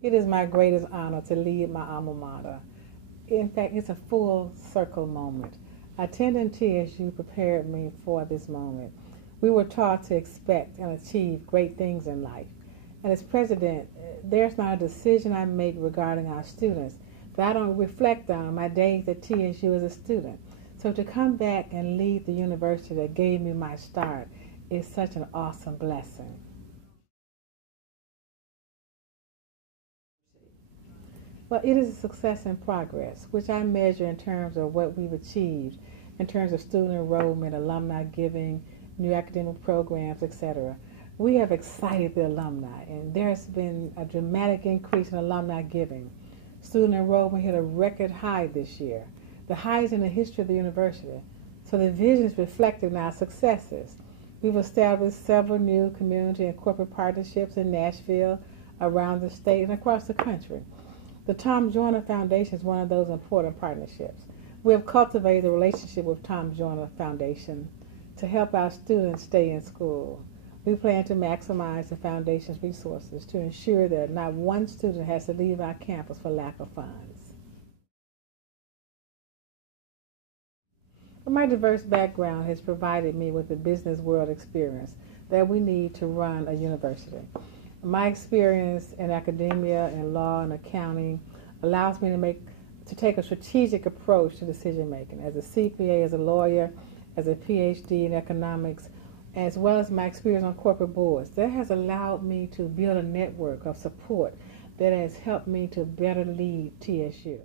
It is my greatest honor to lead my alma mater. In fact, it's a full circle moment. Attending TSU prepared me for this moment. We were taught to expect and achieve great things in life. And as president, there's not a decision I make regarding our students that I don't reflect on my days at TSU as a student. So to come back and lead the university that gave me my start is such an awesome blessing. Well, it is a success in progress, which I measure in terms of what we've achieved in terms of student enrollment, alumni giving, new academic programs, etc. We have excited the alumni, and there's been a dramatic increase in alumni giving. Student enrollment hit a record high this year, the highest in the history of the university. So the vision is reflected in our successes. We've established several new community and corporate partnerships in Nashville, around the state, and across the country. The Tom Joyner Foundation is one of those important partnerships. We have cultivated a relationship with Tom Joyner Foundation to help our students stay in school. We plan to maximize the foundation's resources to ensure that not one student has to leave our campus for lack of funds. But my diverse background has provided me with the business world experience that we need to run a university. My experience in academia and law and accounting allows me to take a strategic approach to decision making. As a CPA, as a lawyer, as a PhD in economics, as well as my experience on corporate boards, that has allowed me to build a network of support that has helped me to better lead TSU.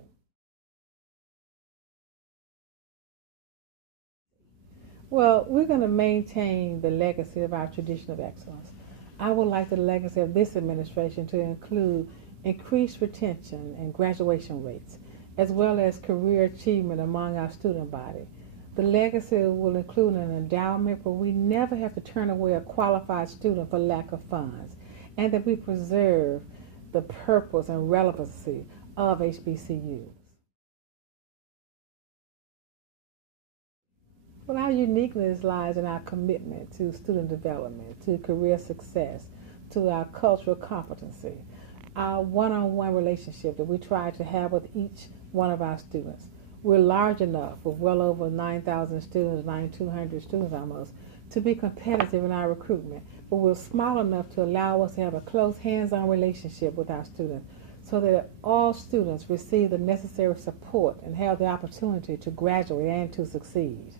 Well, we're going to maintain the legacy of our tradition of excellence. I would like the legacy of this administration to include increased retention and graduation rates, as well as career achievement among our student body. The legacy will include an endowment where we never have to turn away a qualified student for lack of funds, and that we preserve the purpose and relevancy of HBCUs. Well, our uniqueness lies in our commitment to student development, to career success, to our cultural competency, our one-on-one relationship that we try to have with each one of our students. We're large enough, with well over 9,000 students, 9,200 students almost, to be competitive in our recruitment, but we're small enough to allow us to have a close hands-on relationship with our students so that all students receive the necessary support and have the opportunity to graduate and to succeed.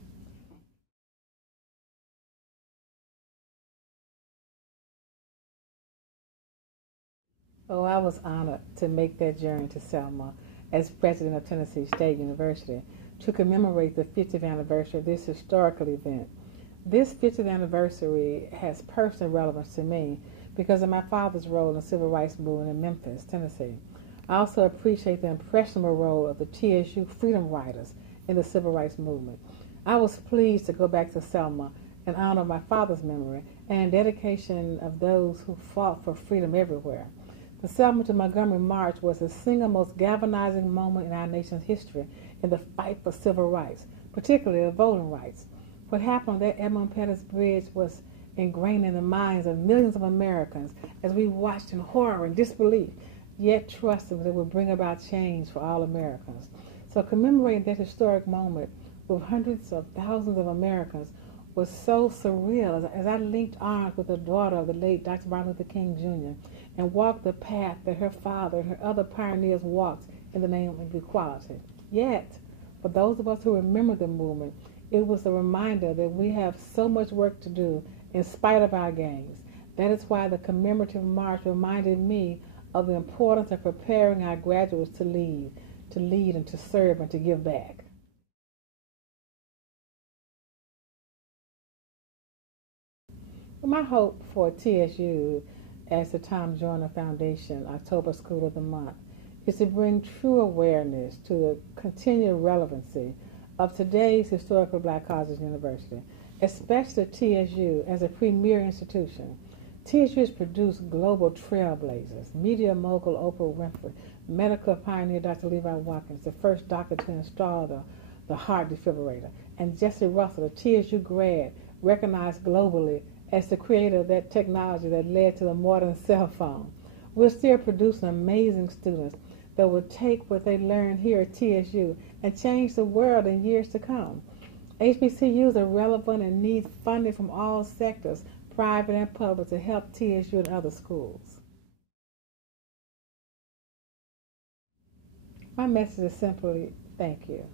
Oh, I was honored to make that journey to Selma as president of Tennessee State University to commemorate the 50th anniversary of this historical event. This 50th anniversary has personal relevance to me because of my father's role in the civil rights movement in Memphis, Tennessee. I also appreciate the impressionable role of the TSU Freedom Riders in the civil rights movement. I was pleased to go back to Selma in honor of my father's memory and in dedication of those who fought for freedom everywhere. The Selma to Montgomery March was the single most galvanizing moment in our nation's history in the fight for civil rights, particularly voting rights. What happened on that Edmund Pettus Bridge was ingrained in the minds of millions of Americans as we watched in horror and disbelief, yet trusting that it would bring about change for all Americans. So commemorating that historic moment with hundreds of thousands of Americans was so surreal as I linked arms with the daughter of the late Dr. Martin Luther King Jr. and walked the path that her father and her other pioneers walked in the name of equality. Yet, for those of us who remember the movement, it was a reminder that we have so much work to do in spite of our gains. That is why the commemorative march reminded me of the importance of preparing our graduates to lead and to serve and to give back. My hope for TSU as the Tom Joyner Foundation October School of the Month is to bring true awareness to the continued relevancy of today's historical black colleges and university, especially TSU as a premier institution. TSU has produced global trailblazers, media mogul Oprah Winfrey, medical pioneer Dr. Levi Watkins, the first doctor to install the heart defibrillator, and Jesse Russell, a TSU grad recognized globally as the creator of that technology that led to the modern cell phone. We're still producing amazing students that will take what they learn here at TSU and change the world in years to come. HBCUs are relevant and need funding from all sectors, private and public, to help TSU and other schools. My message is simply thank you.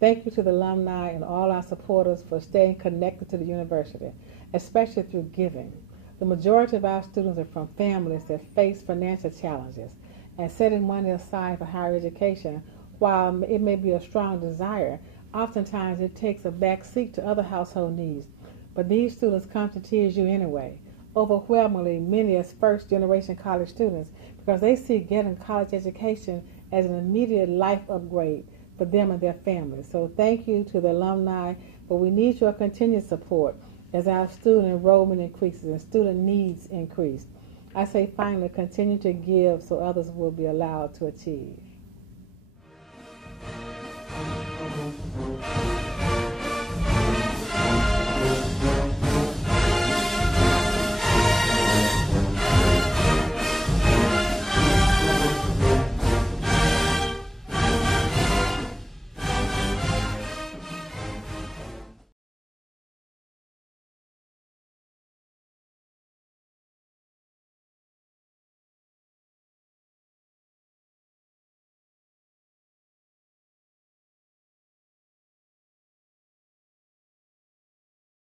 Thank you to the alumni and all our supporters for staying connected to the university, especially through giving. The majority of our students are from families that face financial challenges, and setting money aside for higher education, while it may be a strong desire, oftentimes it takes a back seat to other household needs. But these students come to TSU anyway, overwhelmingly many as first-generation college students, because they see getting a college education as an immediate life upgrade for them and their families. So thank you to the alumni, but we need your continued support as our student enrollment increases and student needs increase. I say finally, continue to give so others will be allowed to achieve.